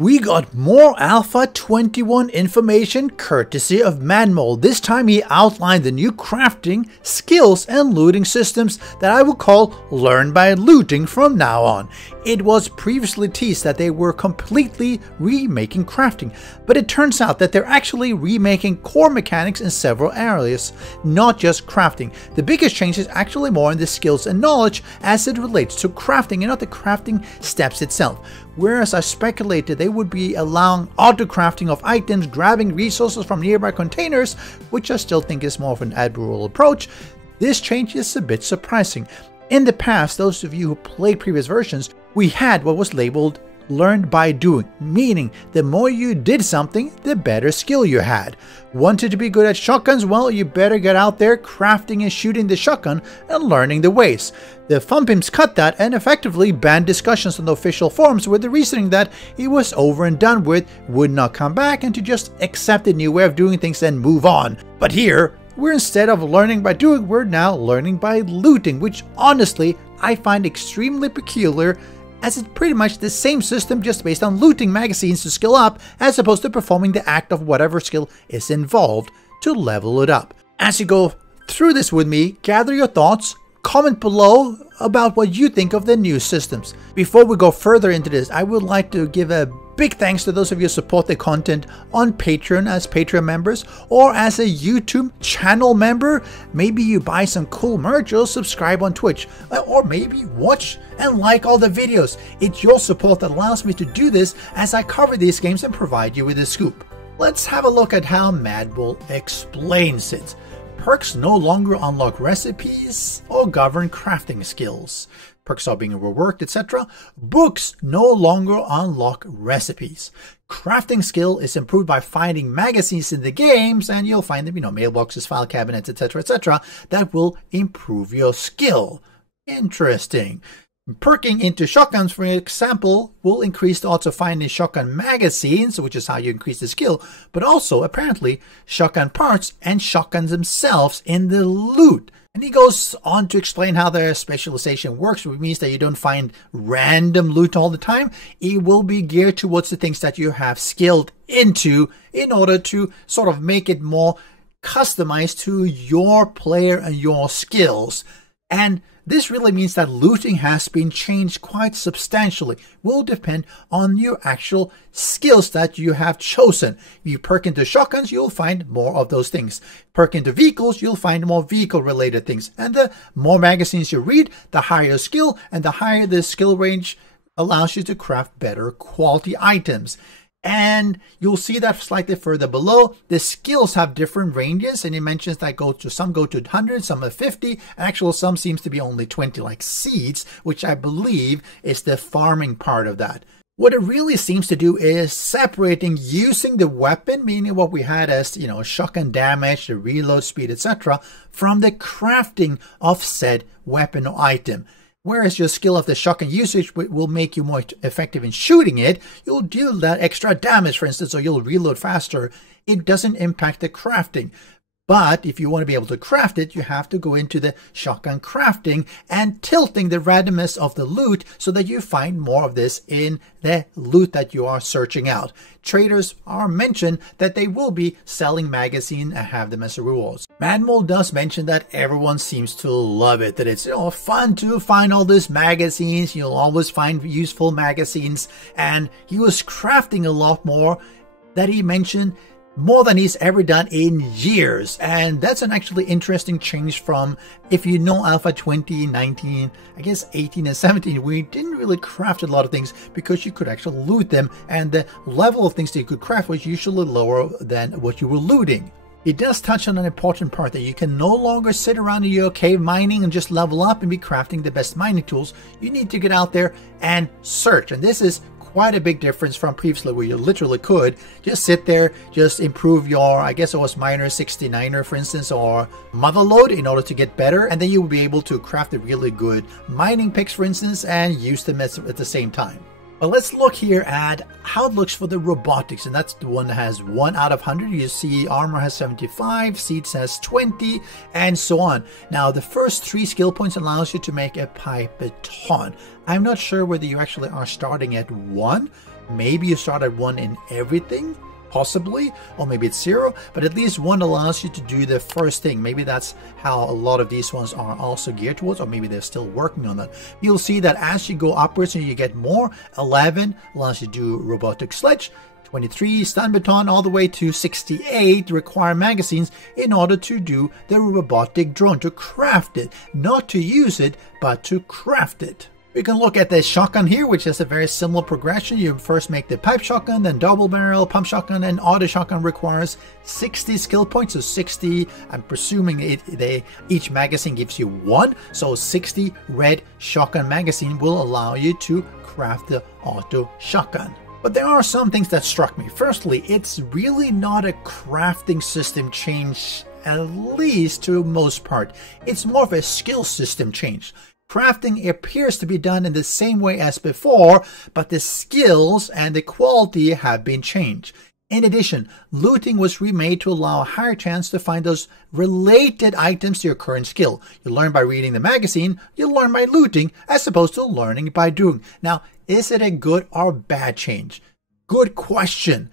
We got more Alpha 21 information courtesy of Madmole. This time he outlined the new crafting, skills, and looting systems that I will call Learn by Looting from now on. It was previously teased that they were completely remaking crafting, but it turns out that they're actually remaking core mechanics in several areas, not just crafting. The biggest change is actually more in the skills and knowledge as it relates to crafting and not the crafting steps itself. Whereas I speculated they would be allowing auto-crafting of items, grabbing resources from nearby containers, which I still think is more of an admirable approach, this change is a bit surprising. In the past, those of you who played previous versions, we had what was labeled learned by doing, meaning the more you did something, the better skill you had. Wanted to be good at shotguns? Well, you better get out there crafting and shooting the shotgun and learning the ways. The fun pimps cut that and effectively banned discussions on the official forums with the reasoning that it was over and done with, would not come back, and to just accept a new way of doing things and move on. But here, we're instead of learning by doing, we're now learning by looting, which honestly I find extremely peculiar, as it's pretty much the same system just based on looting magazines to skill up as opposed to performing the act of whatever skill is involved to level it up. As you go through this with me, gather your thoughts, comment below about what you think of the new systems. Before we go further into this, I would like to give a big thanks to those of you who support the content on Patreon as Patreon members or as a YouTube channel member. Maybe you buy some cool merch or subscribe on Twitch, or maybe watch and like all the videos. It's your support that allows me to do this as I cover these games and provide you with a scoop. Let's have a look at how Madmole explains it. Perks no longer unlock recipes or govern crafting skills. Perks are being reworked, etc. Books no longer unlock recipes. Crafting skill is improved by finding magazines in the games, and you'll find them, mailboxes, file cabinets, etc., etc. that will improve your skill. Interesting. Perking into shotguns, for example, will increase the odds of finding shotgun magazines, which is how you increase the skill, but also, apparently, shotgun parts and shotguns themselves in the loot. And he goes on to explain how their specialization works, which means that you don't find random loot all the time. It will be geared towards the things that you have skilled into in order to sort of make it more customized to your player and your skills. And this really means that looting has been changed quite substantially. Will depend on your actual skills that you have chosen. If you perk into shotguns, you'll find more of those things. Perk into vehicles, you'll find more vehicle related things. And the more magazines you read, the higher your skill, and the higher the skill range allows you to craft better quality items. And you'll see that slightly further below. The skills have different ranges, and he mentions that some go to 100, some are 50, and actually some seems to be only 20, like seeds, which I believe is the farming part of that. What it really seems to do is separating using the weapon, meaning what we had as, shotgun damage, the reload speed, etc., from the crafting of said weapon or item. Whereas your skill of the shotgun usage will make you more effective in shooting it, you'll deal that extra damage, for instance, or you'll reload faster. It doesn't impact the crafting. But if you want to be able to craft it, you have to go into the shotgun crafting and tilting the randomness of the loot so that you find more of this in the loot that you are searching out. Traders are mentioned that they will be selling magazines and have them as rewards. Madmole does mention that everyone seems to love it, that it's fun to find all these magazines. You'll always find useful magazines, and he was crafting a lot more that he mentioned, more than he's ever done in years. And that's an actually interesting change from, if you know Alpha 2019, I guess 18 and 17, we didn't really craft a lot of things because you could actually loot them, and the level of things that you could craft was usually lower than what you were looting. It does touch on an important part that you can no longer sit around in your cave mining and just level up and be crafting the best mining tools. You need to get out there and search, and this is quite a big difference from previously where you literally could just sit there, just improve your, I guess it was miner 69er for instance, or motherload in order to get better, and then you will be able to craft a really good mining picks for instance and use them at the same time. But let's look here at how it looks for the robotics, and that's the one that has 1 out of 100. You see armor has 75, seeds has 20, and so on. Now the first 3 skill points allows you to make a pipe baton. I'm not sure whether you actually are starting at 1 Maybe you start at 1 in everything, possibly, or maybe it's 0, but at least 1 allows you to do the first thing. Maybe that's how a lot of these ones are also geared towards, or maybe they're still working on that. You'll see that as you go upwards and you get more, 11 allows you to do robotic sledge, 23 stun baton, all the way to 68 require magazines in order to do the robotic drone, to craft it, not to use it, but to craft it. We can look at the shotgun here, which is a very similar progression. You first make the pipe shotgun, then double barrel, pump shotgun, and auto shotgun requires 60 skill points. So 60, I'm presuming each magazine gives you 1. So 60 red shotgun magazine will allow you to craft the auto shotgun. But there are some things that struck me. Firstly, it's really not a crafting system change, at least to most part. It's more of a skill system change. Crafting appears to be done in the same way as before, but the skills and the quality have been changed. In addition, looting was remade to allow a higher chance to find those related items to your current skill. You learn by reading the magazine, you learn by looting, as opposed to learning by doing. Now, is it a good or bad change? Good question.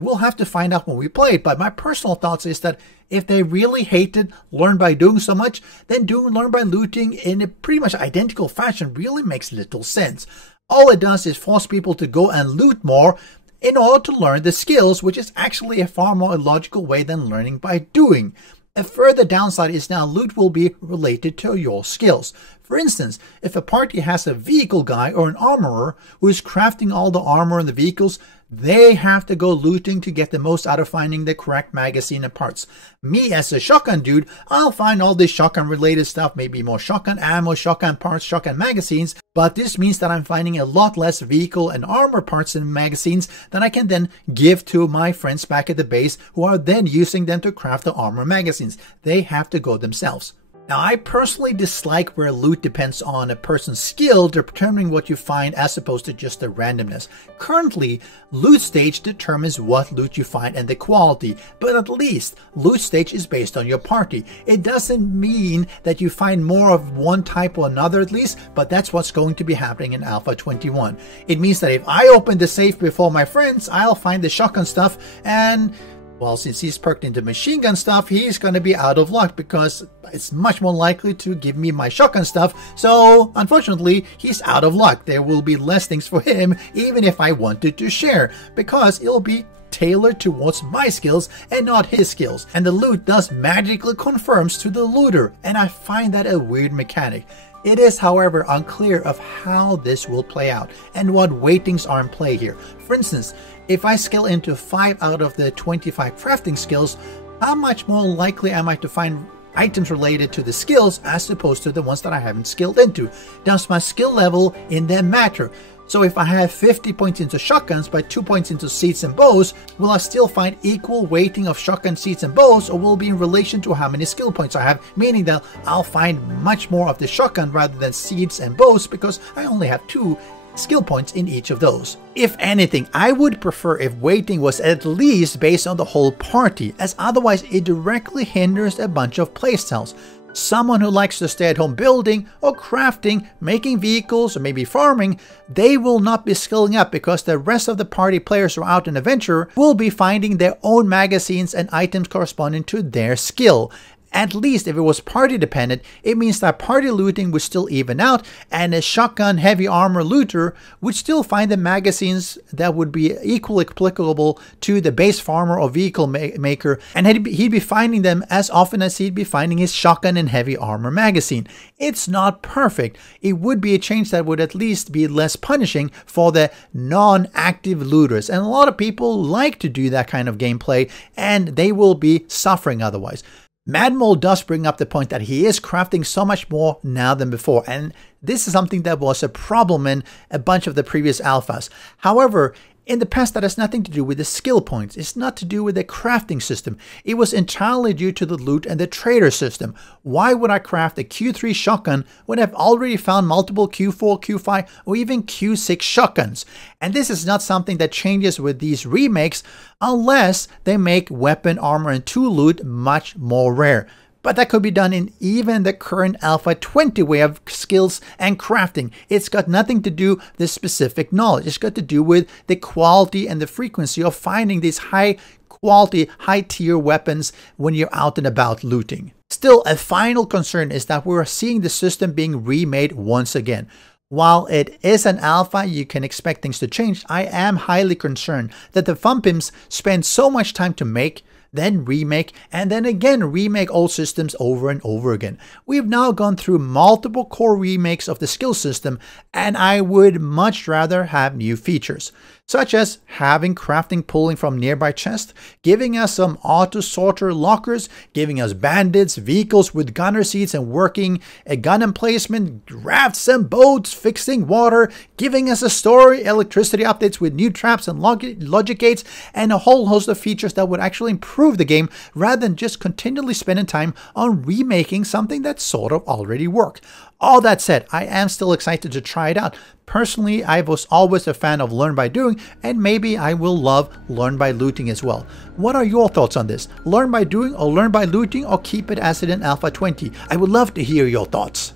We'll have to find out when we play it, but my personal thoughts is that if they really hated learn by doing so much, then doing learn by looting in a pretty much identical fashion really makes little sense. All it does is force people to go and loot more in order to learn the skills, which is actually a far more illogical way than learning by doing. A further downside is now loot will be related to your skills. For instance, if a party has a vehicle guy or an armorer who is crafting all the armor in the vehicles, they have to go looting to get the most out of finding the correct magazine and parts. Me as a shotgun dude, I'll find all this shotgun related stuff, maybe more shotgun ammo, shotgun parts, shotgun magazines, but this means that I'm finding a lot less vehicle and armor parts and magazines that I can then give to my friends back at the base, who are then using them to craft the armor magazines. They have to go themselves. Now, I personally dislike where loot depends on a person's skill determining what you find as opposed to just the randomness. Currently, loot stage determines what loot you find and the quality, but at least loot stage is based on your party. It doesn't mean that you find more of one type or another at least, but that's what's going to be happening in Alpha 21. It means that if I open the safe before my friends, I'll find the shotgun stuff, and well, since he's perked into machine gun stuff, he's going to be out of luck because it's much more likely to give me my shotgun stuff. So, unfortunately, he's out of luck. There will be less things for him, even if I wanted to share, because it'll be tailored towards my skills and not his skills. And the loot thus magically confirms to the looter, and I find that a weird mechanic. It is, however, unclear of how this will play out and what weightings are in play here. For instance, if I skill into 5 out of the 25 crafting skills, how much more likely am I to find items related to the skills as opposed to the ones that I haven't skilled into? Does my skill level in them matter? So if I have 50 points into shotguns but 2 points into seats and bows, will I still find equal weighting of shotgun, seats, and bows, or will it be in relation to how many skill points I have? Meaning that I'll find much more of the shotgun rather than seats and bows because I only have 2 skill points in each of those. If anything, I would prefer if weighting was at least based on the whole party, as otherwise it directly hinders a bunch of playstyles. Someone who likes to stay at home building or crafting, making vehicles, or maybe farming, they will not be skilling up because the rest of the party players who are out on adventure will be finding their own magazines and items corresponding to their skill. At least if it was party dependent, it means that party looting would still even out, and a shotgun heavy armor looter would still find the magazines that would be equally applicable to the base farmer or vehicle maker, and he'd be finding them as often as he'd be finding his shotgun and heavy armor magazine. It's not perfect. It would be a change that would at least be less punishing for the non-active looters, and a lot of people like to do that kind of gameplay, and they will be suffering otherwise. Madmole does bring up the point that he is crafting so much more now than before, and this is something that was a problem in a bunch of the previous alphas. However, in the past, that has nothing to do with the skill points. It's not to do with the crafting system. It was entirely due to the loot and the trader system. Why would I craft a Q3 shotgun when I've already found multiple Q4, Q5, or even Q6 shotguns? And this is not something that changes with these remakes unless they make weapon, armor, and tool loot much more rare. But that could be done in even the current Alpha 20 way of skills and crafting. It's got nothing to do with this specific knowledge. It's got to do with the quality and the frequency of finding these high quality, high tier weapons when you're out and about looting. Still, a final concern is that we're seeing the system being remade once again. While it is an alpha, you can expect things to change. I am highly concerned that the Funpimps spend so much time to make, then remake, and then again remake old systems over and over again. We've now gone through multiple core remakes of the skill system, and I would much rather have new features, such as having crafting pulling from nearby chests, giving us some auto sorter lockers, giving us bandits, vehicles with gunner seats and working a gun emplacement, rafts and boats, fixing water, giving us a story, electricity updates with new traps and logic gates, and a whole host of features that would actually improve the game rather than just continually spending time on remaking something that sort of already worked. All that said, I am still excited to try it out. Personally, I was always a fan of learn by doing, and maybe I will love learn by looting as well. What are your thoughts on this? Learn by doing or learn by looting, or keep it as it in Alpha 20? I would love to hear your thoughts.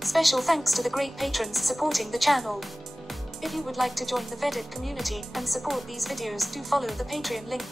Special thanks to the great patrons supporting the channel. If you would like to join the vetted community and support these videos, do follow the Patreon link.